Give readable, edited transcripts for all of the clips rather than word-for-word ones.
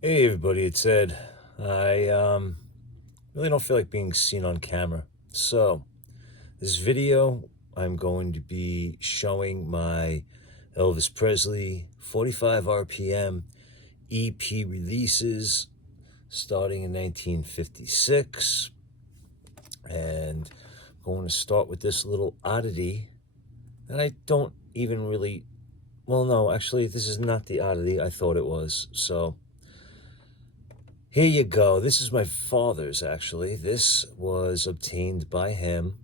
Hey everybody, it's Ed. I really don't feel like being seen on camera. So, this video, I'm going to be showing my Elvis Presley 45 RPM EP releases starting in 1956. And I'm going to start with this little oddity that I don't even really, well, no, actually, this is not the oddity I thought it was. So, here you go. This is my father's, actually. This was obtained by him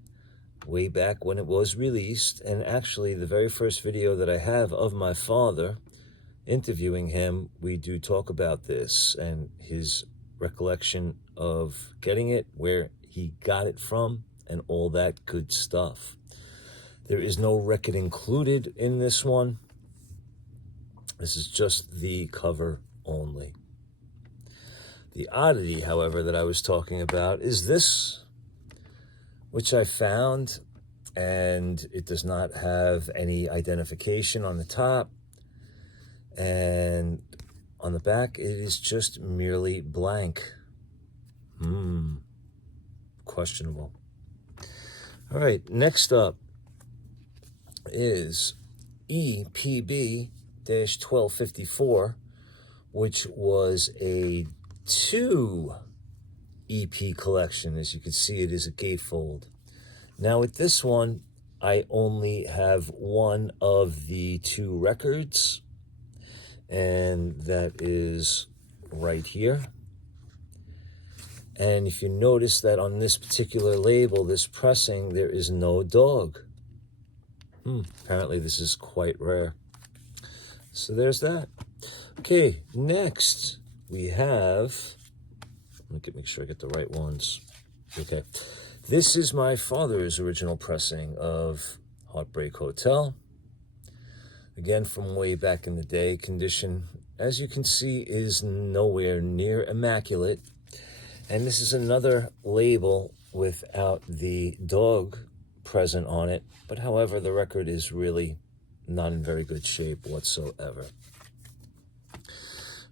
way back when it was released. And actually, the very first video that I have of my father interviewing him, we do talk about this and his recollection of getting it, where he got it from, and all that good stuff. There is no record included in this one. This is just the cover only. The oddity, however, that I was talking about is this, which I found, and it does not have any identification on the top, and on the back, it is just merely blank. Questionable. All right, next up is EPB-1254, which was a 2 EP collection. As you can see, it is a gatefold. Now with this one, I only have one of the 2 records, and that is right here. And if you notice that on this particular label, this pressing, there is no dog. Apparently this is quite rare. So there's that. Okay, next we have, let me make sure I get the right ones. Okay, this is my father's original pressing of Heartbreak Hotel. Again, from way back in the day. Condition, as you can see, is nowhere near immaculate. And this is another label without the dog present on it. But however, the record is really not in very good shape whatsoever.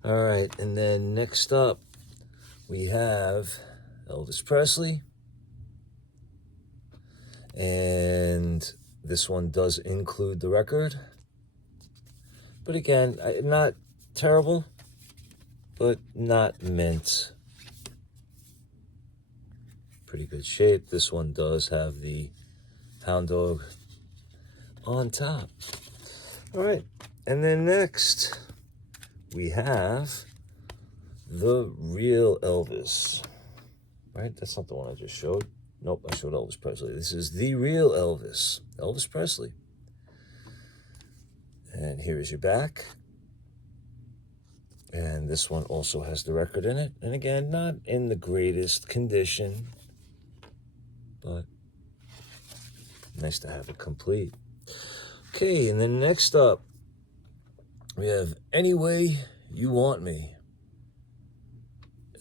All right, and then next up, we have Elvis Presley. And this one does include the record. But again, not terrible, but not mint. Pretty good shape. This one does have the hound dog on top. All right, and then next, we have the real Elvis, right? That's not the one I just showed. Nope, I showed Elvis Presley. This is the real Elvis, Elvis Presley. And here is your back. And this one also has the record in it. And again, not in the greatest condition, but nice to have it complete. Okay, and then next up, we have Any Way You Want Me,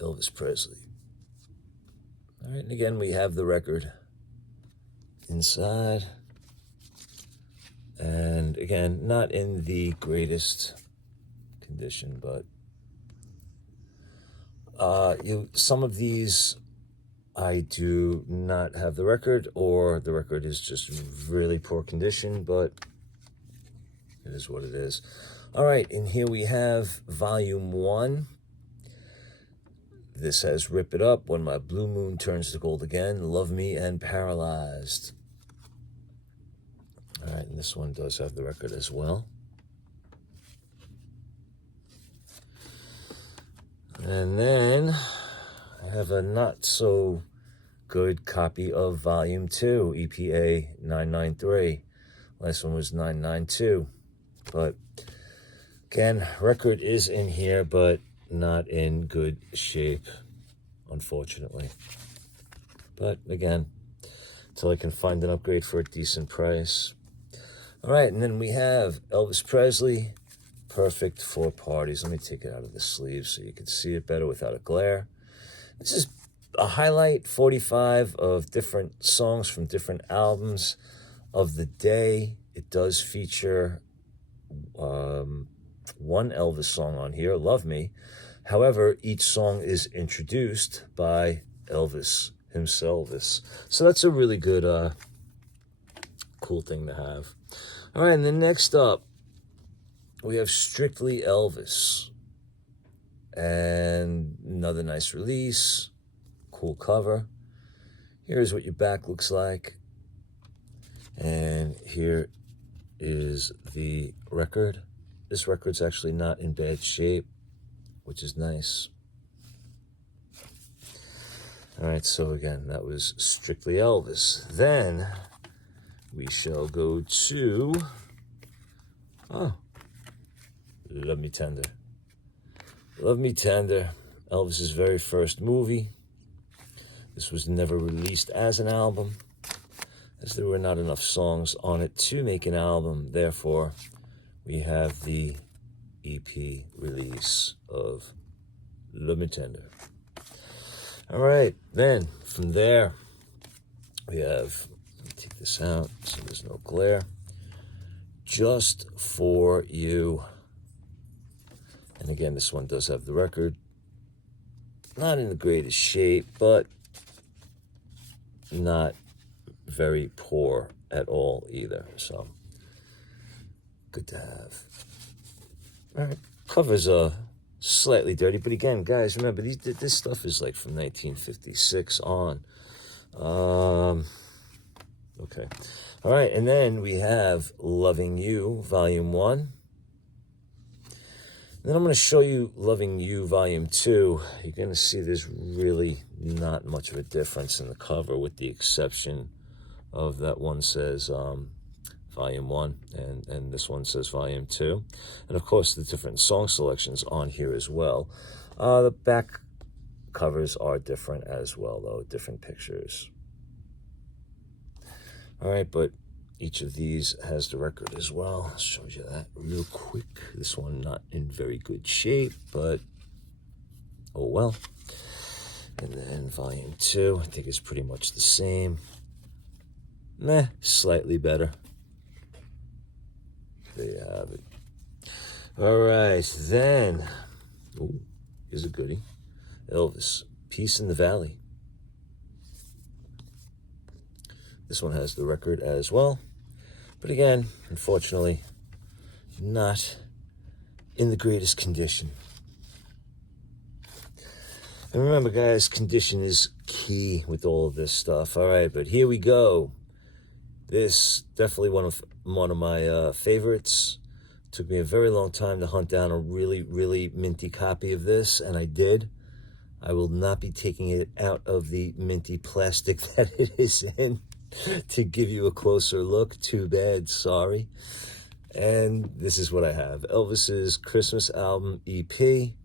Elvis Presley. All right, and again, we have the record inside. And again, not in the greatest condition, but some of these I do not have the record, or the record is just really poor condition, but it is what it is. All right, and here we have Volume 1. This has Rip It Up, When My Blue Moon Turns to Gold Again, Love Me, and Paralyzed. All right, and this one does have the record as well. And then I have a not so good copy of Volume 2, EPA 993. Last one was 992. But again, record is in here, but not in good shape, unfortunately. But again, until I can find an upgrade for a decent price. All right, and then we have Elvis Presley, Perfect for Parties. Let me take it out of the sleeve so you can see it better without a glare. This is a highlight 45 of different songs from different albums of the day. It does feature one Elvis song on here, Love Me, However, each song is introduced by Elvis himself. So that's a really good, cool thing to have. All right, and then next up, we have Strictly Elvis. And another nice release, cool cover. Here's what your back looks like. And here is the record. This record's actually not in bad shape, which is nice. All right, so again, that was Strictly Elvis. Then we shall go to, Love Me Tender. Love Me Tender, Elvis's very first movie. This was never released as an album, as there were not enough songs on it to make an album. Therefore, we have the EP release of Love Me Tender. All right, then from there, we have, let me take this out so there's no glare. Just For You. And again, this one does have the record. Not in the greatest shape, but not very poor at all either. So, good to have. All right, covers are slightly dirty, but again, guys, remember, this stuff is like from 1956 on. Okay. All right, and then we have Loving You, Volume 1. Then I'm going to show you Loving You, Volume 2. You're going to see there's really not much of a difference in the cover, with the exception of that one says Volume 1, and this one says Volume 2. And, of course, the different song selections on here as well. The back covers are different as well, though, different pictures. All right, but each of these has the record as well. I'll show you that real quick. This one not in very good shape, but oh well. And then Volume 2, I think it's pretty much the same. Meh, slightly better. There you have it. All right, then, here's a goodie. Elvis, Peace in the Valley. This one has the record as well. But again, unfortunately, not in the greatest condition. And remember, guys, condition is key with all of this stuff. All right, but here we go. This definitely one of my favorites. Took me a very long time to hunt down a really, really minty copy of this, and I did. I will not be taking it out of the minty plastic that it is in to give you a closer look. Too bad, sorry. And this is what I have. Elvis's Christmas album EP. It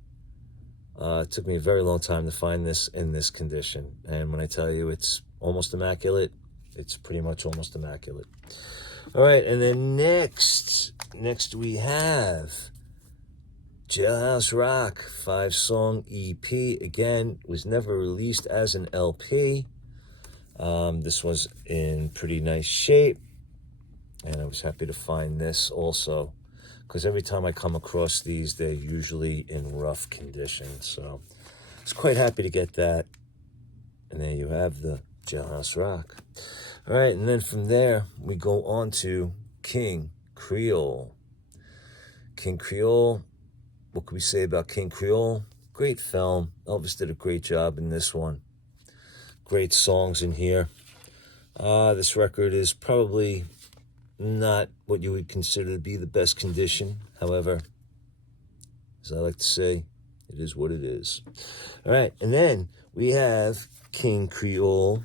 took me a very long time to find this in this condition. And when I tell you it's almost immaculate, it's pretty much almost immaculate. All right, and then next we have Jailhouse Rock, 5-song EP. Again, was never released as an LP. This was in pretty nice shape, and I was happy to find this also, because every time I come across these, they're usually in rough condition. So I was quite happy to get that. And there you have the Jailhouse Rock. All right, and then from there, we go on to King Creole. King Creole, what can we say about King Creole? Great film. Elvis did a great job in this one. Great songs in here. This record is probably not what you would consider to be the best condition. However, as I like to say, it is what it is. All right, and then we have King Creole,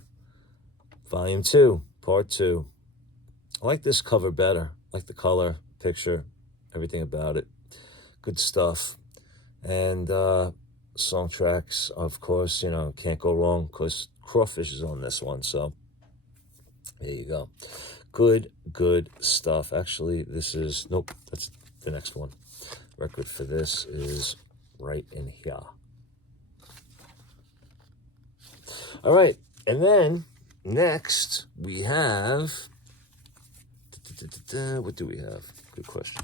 Volume 2, Part 2. I like this cover better. I like the color, picture, everything about it. Good stuff. And song tracks, of course, can't go wrong, because Crawfish is on this one, so there you go. Good stuff. Actually, this is, nope, that's the next one. Record for this is right in here. All right, and then next we have, what do we have? Good question.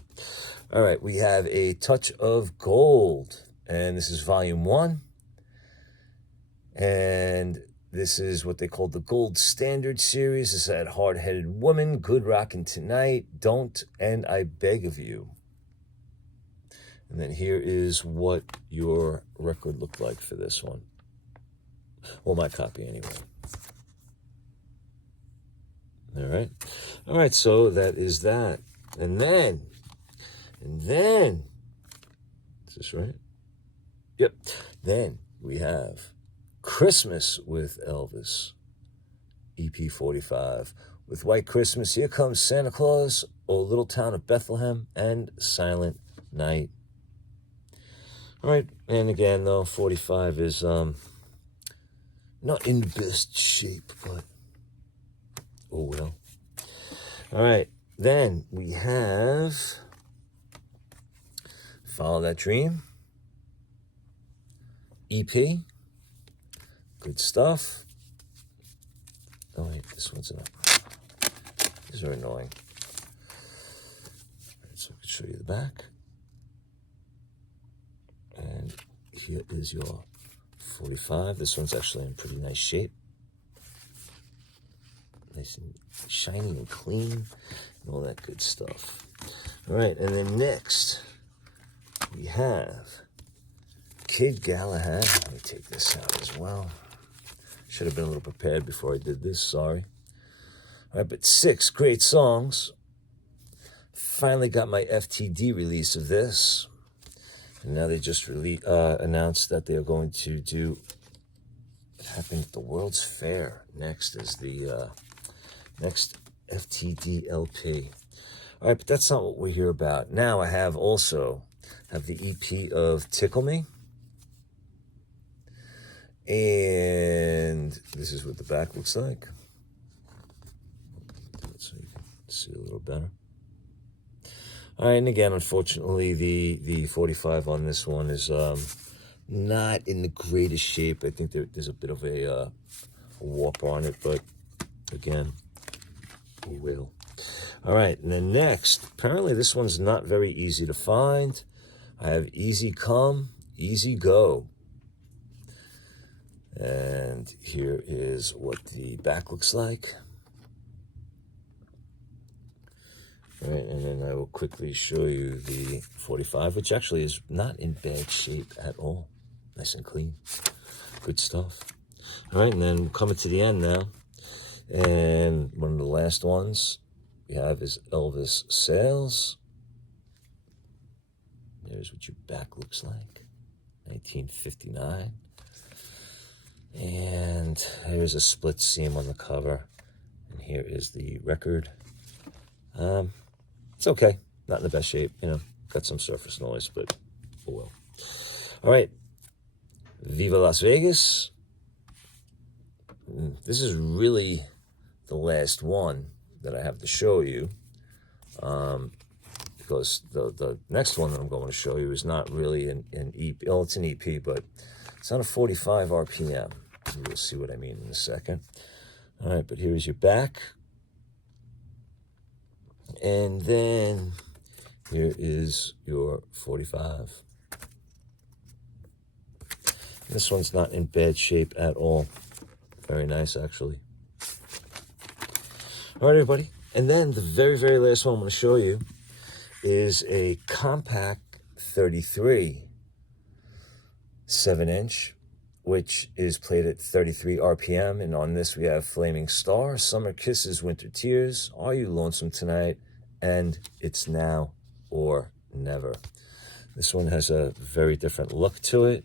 All right, we have A Touch of Gold, and this is volume 1. And this is what they call the Gold Standard series. This is that Hard-Headed Woman, Good Rockin' Tonight, Don't, and I Beg of You. And then here is what your record looked like for this one. Well, my copy anyway. All right, so that is that. And then, is this right? Yep. Then we have Christmas with Elvis, EP 45. With White Christmas, Here Comes Santa Claus, O Little Town of Bethlehem, and Silent Night. All right, and again, though, 45 is not in the best shape, but oh well. All right, then we have Follow That Dream, EP, good stuff. Oh wait, this one's enough. These are annoying. All right, so I can show you the back. And here is your 45. This one's actually in pretty nice shape. Nice and shiny and clean and all that good stuff. All right, and then next we have Kid Galahad. Let me take this out as well. Should have been a little prepared before I did this, sorry. All right, but 6 great songs. Finally got my FTD release of this. And now they just announced that they are going to do it happening at the World's Fair next as the next FTD LP. All right, but that's not what we're here about. Now I have the EP of Tickle Me. And this is what the back looks like. So you can see a little better. All right, and again, unfortunately, the 45 on this one is not in the greatest shape. I think there's a bit of a warp on it, but again, we will. All right, and then next, apparently this one's not very easy to find. I have Easy Come, Easy Go. And here is what the back looks like. All right, and then I will quickly show you the 45, which actually is not in bad shape at all. Nice and clean. Good stuff. All right, and then we're coming to the end now. And one of the last ones we have is Elvis Sales. There's what your back looks like. 1959. And here's a split seam on the cover. And here is the record. It's okay. Not in the best shape, Got some surface noise, but oh well. All right. Viva Las Vegas. This is really the last one that I have to show you. Because the next one that I'm going to show you is not really an EP. Oh, it's an EP, but it's on a 45 RPM. You'll see what I mean in a second. All right, but here's your back. And then here is your 45. This one's not in bad shape at all. Very nice, actually. All right, everybody. And then the very, very last one I'm going to show you is a compact 33 7-inch, which is played at 33 RPM. And on this, we have Flaming Star, Summer Kisses, Winter Tears, Are You Lonesome Tonight, and It's Now or Never. This one has a very different look to it,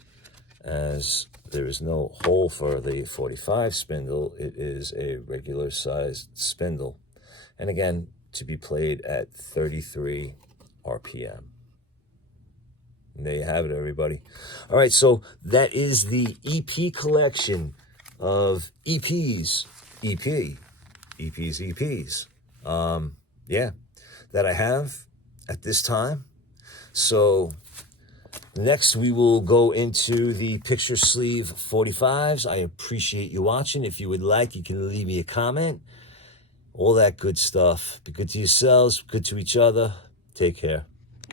as there is no hole for the 45 spindle. It is a regular sized spindle. And again, to be played at 33 RPM. And there you have it, everybody. All right, so that is the EP collection of EPs, that I have at this time. So next we will go into the picture sleeve 45s. I appreciate you watching. If you would like, you can leave me a comment. All that good stuff. Be good to yourselves, good to each other. Take care.